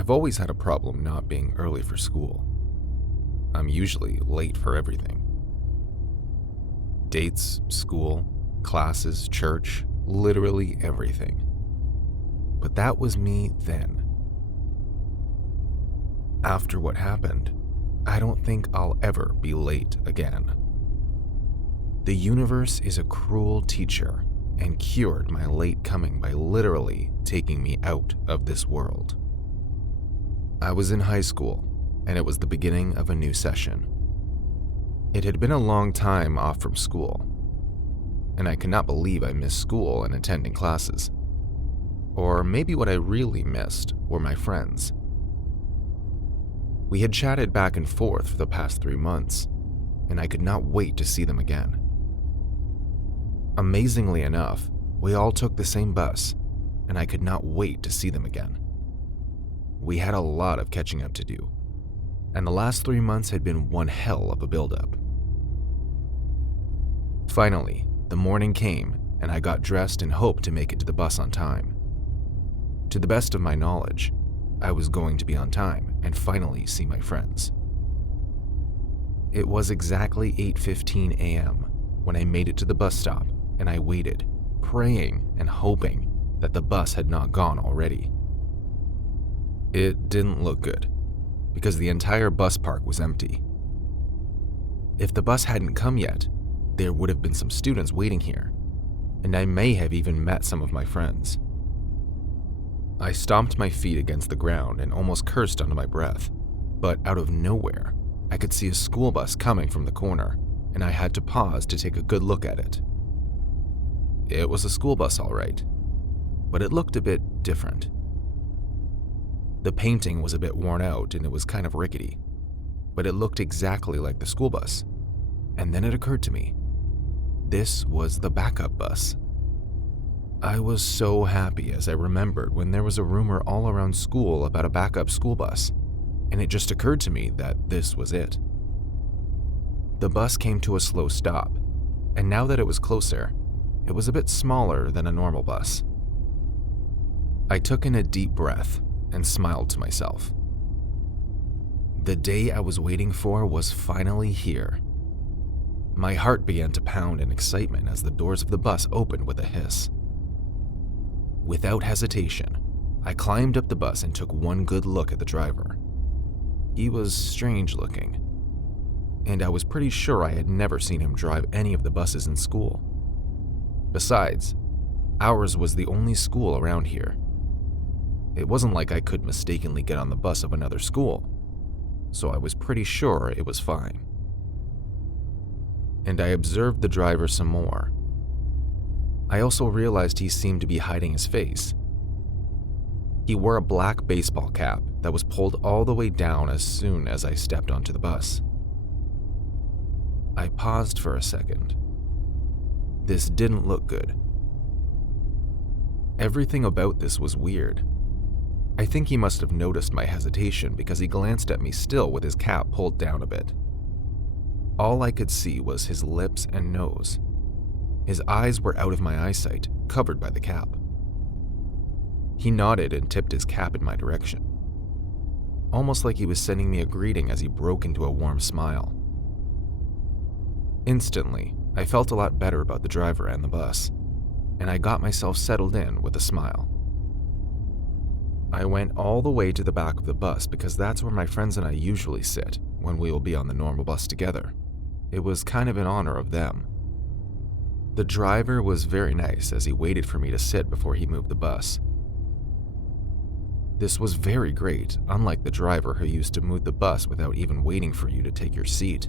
I've always had a problem not being early for school. I'm usually late for everything. Dates, school, classes, church, literally everything. But that was me then. After what happened, I don't think I'll ever be late again. The universe is a cruel teacher and cured my late coming by literally taking me out of this world. I was in high school, and it was the beginning of a new session. It had been a long time off from school, and I could not believe I missed school and attending classes. Or maybe what I really missed were my friends. We had chatted back and forth for the past 3 months, and I could not wait to see them again. Amazingly enough, we all took the same bus, and I could not wait to see them again. We had a lot of catching up to do, and the last 3 months had been one hell of a buildup. Finally, the morning came, and I got dressed and hoped to make it to the bus on time. To the best of my knowledge, I was going to be on time and finally see my friends. It was exactly 8:15 a.m. when I made it to the bus stop, and I waited, praying and hoping that the bus had not gone already. It didn't look good, because the entire bus park was empty. If the bus hadn't come yet, there would have been some students waiting here, and I may have even met some of my friends. I stomped my feet against the ground and almost cursed under my breath, but out of nowhere, I could see a school bus coming from the corner, and I had to pause to take a good look at it. It was a school bus, all right, but it looked a bit different. The painting was a bit worn out and it was kind of rickety, but it looked exactly like the school bus. And then it occurred to me, this was the backup bus. I was so happy as I remembered when there was a rumor all around school about a backup school bus, and it just occurred to me that this was it. The bus came to a slow stop, and now that it was closer, it was a bit smaller than a normal bus. I took in a deep breath and smiled to myself. The day I was waiting for was finally here. My heart began to pound in excitement as the doors of the bus opened with a hiss. Without hesitation, I climbed up the bus and took one good look at the driver. He was strange looking, and I was pretty sure I had never seen him drive any of the buses in school. Besides, ours was the only school around here. It wasn't like I could mistakenly get on the bus of another school, so I was pretty sure it was fine. And I observed the driver some more. I also realized he seemed to be hiding his face. He wore a black baseball cap that was pulled all the way down as soon as I stepped onto the bus. I paused for a second. This didn't look good. Everything about this was weird. I think he must have noticed my hesitation because he glanced at me still with his cap pulled down a bit. All I could see was his lips and nose. His eyes were out of my eyesight, covered by the cap. He nodded and tipped his cap in my direction, almost like he was sending me a greeting as he broke into a warm smile. Instantly, I felt a lot better about the driver and the bus, and I got myself settled in with a smile. I went all the way to the back of the bus because that's where my friends and I usually sit when we will be on the normal bus together. It was kind of in honor of them. The driver was very nice as he waited for me to sit before he moved the bus. This was very great, unlike the driver who used to move the bus without even waiting for you to take your seat.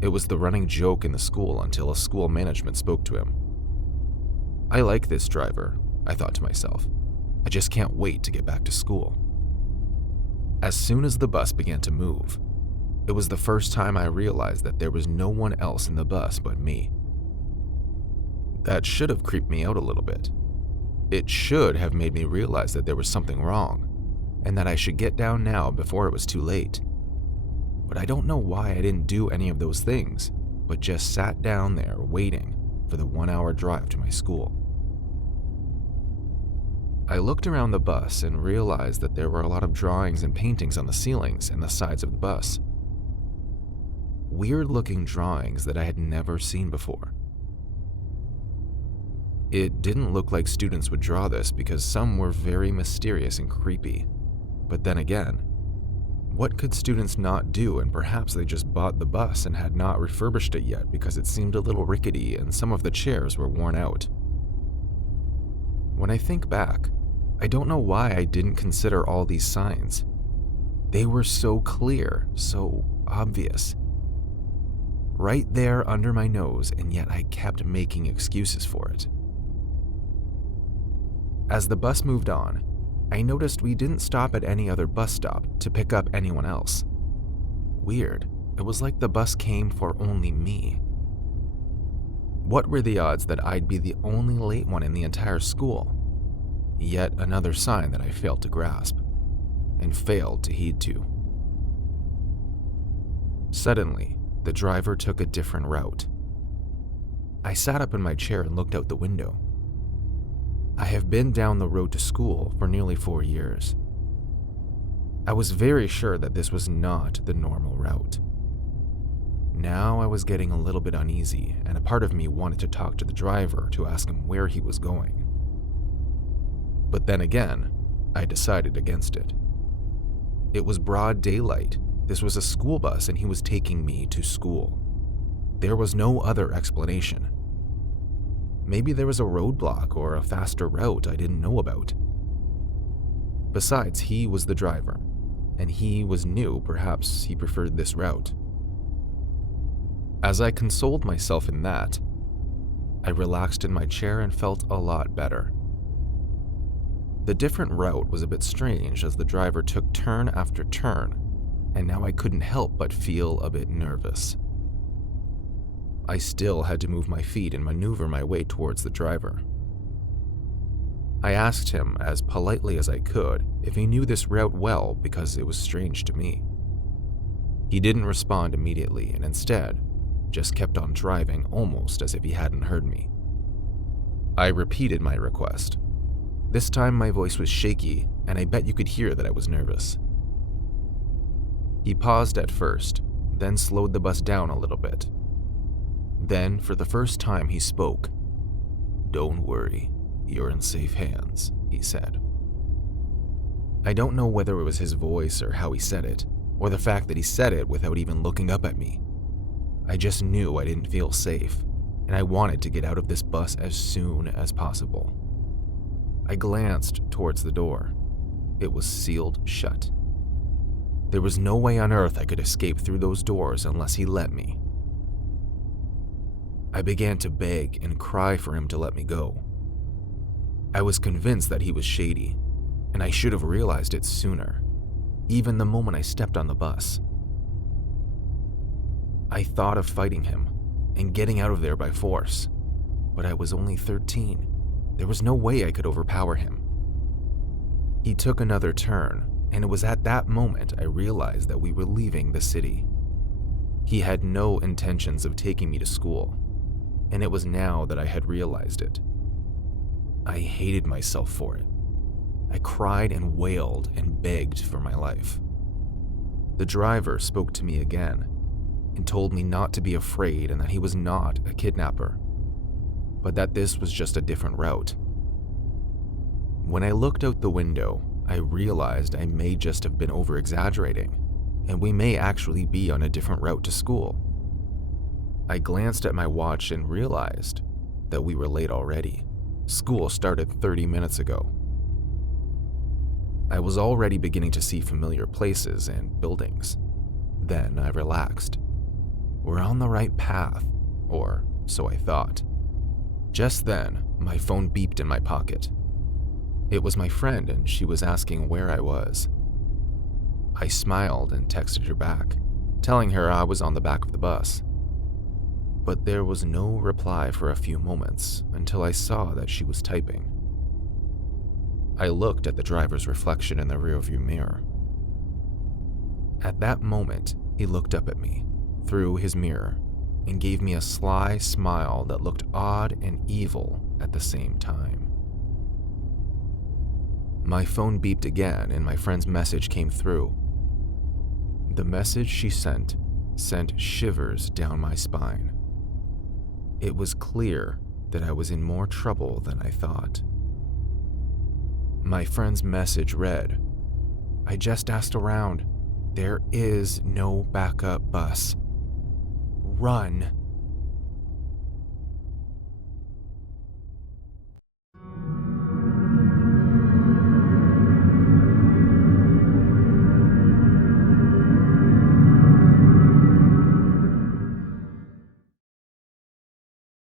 It was the running joke in the school until a school management spoke to him. I like this driver, I thought to myself. I just can't wait to get back to school. As soon as the bus began to move, it was the first time I realized that there was no one else in the bus but me. That should have creeped me out a little bit. It should have made me realize that there was something wrong, and that I should get down now before it was too late. But I don't know why I didn't do any of those things, but just sat down there waiting for the 1-hour drive to my school. I looked around the bus and realized that there were a lot of drawings and paintings on the ceilings and the sides of the bus. Weird-looking drawings that I had never seen before. It didn't look like students would draw this because some were very mysterious and creepy. But then again, what could students not do, and perhaps they just bought the bus and had not refurbished it yet because it seemed a little rickety and some of the chairs were worn out. When I think back, I don't know why I didn't consider all these signs. They were so clear, so obvious. Right there under my nose, and yet I kept making excuses for it. As the bus moved on, I noticed we didn't stop at any other bus stop to pick up anyone else. Weird, it was like the bus came for only me. What were the odds that I'd be the only late one in the entire school? Yet another sign that I failed to grasp, and failed to heed to. Suddenly, the driver took a different route. I sat up in my chair and looked out the window. I have been down the road to school for nearly 4 years. I was very sure that this was not the normal route. Now I was getting a little bit uneasy, and a part of me wanted to talk to the driver to ask him where he was going. But then again, I decided against it. It was broad daylight. This was a school bus and he was taking me to school. There was no other explanation. Maybe there was a roadblock or a faster route I didn't know about. Besides, he was the driver, and he was new. Perhaps he preferred this route. As I consoled myself in that, I relaxed in my chair and felt a lot better. The different route was a bit strange as the driver took turn after turn, and now I couldn't help but feel a bit nervous. I still had to move my feet and maneuver my way towards the driver. I asked him as politely as I could if he knew this route well because it was strange to me. He didn't respond immediately and instead just kept on driving almost as if he hadn't heard me. I repeated my request. This time my voice was shaky and I bet you could hear that I was nervous. He paused at first, then slowed the bus down a little bit. Then, for the first time, he spoke. "Don't worry, you're in safe hands," he said. I don't know whether it was his voice or how he said it, or the fact that he said it without even looking up at me. I just knew I didn't feel safe, and I wanted to get out of this bus as soon as possible. I glanced towards the door. It was sealed shut. There was no way on earth I could escape through those doors unless he let me. I began to beg and cry for him to let me go. I was convinced that he was shady, and I should have realized it sooner, even the moment I stepped on the bus. I thought of fighting him and getting out of there by force, but I was only 13. There was no way I could overpower him. He took another turn, and it was at that moment I realized that we were leaving the city. He had no intentions of taking me to school, and it was now that I had realized it. I hated myself for it. I cried and wailed and begged for my life. The driver spoke to me again and told me not to be afraid and that he was not a kidnapper, but that this was just a different route. When I looked out the window, I realized I may just have been over-exaggerating, and we may actually be on a different route to school. I glanced at my watch and realized that we were late already. School started 30 minutes ago. I was already beginning to see familiar places and buildings. Then I relaxed. We're on the right path, or so I thought. Just then, my phone beeped in my pocket. It was my friend and she was asking where I was. I smiled and texted her back, telling her I was on the back of the bus. But there was no reply for a few moments until I saw that she was typing. I looked at the driver's reflection in the rearview mirror. At that moment, he looked up at me through his mirror and gave me a sly smile that looked odd and evil at the same time. My phone beeped again and my friend's message came through. The message she sent shivers down my spine. It was clear that I was in more trouble than I thought. My friend's message read, "I just asked around. There is no backup bus. Run."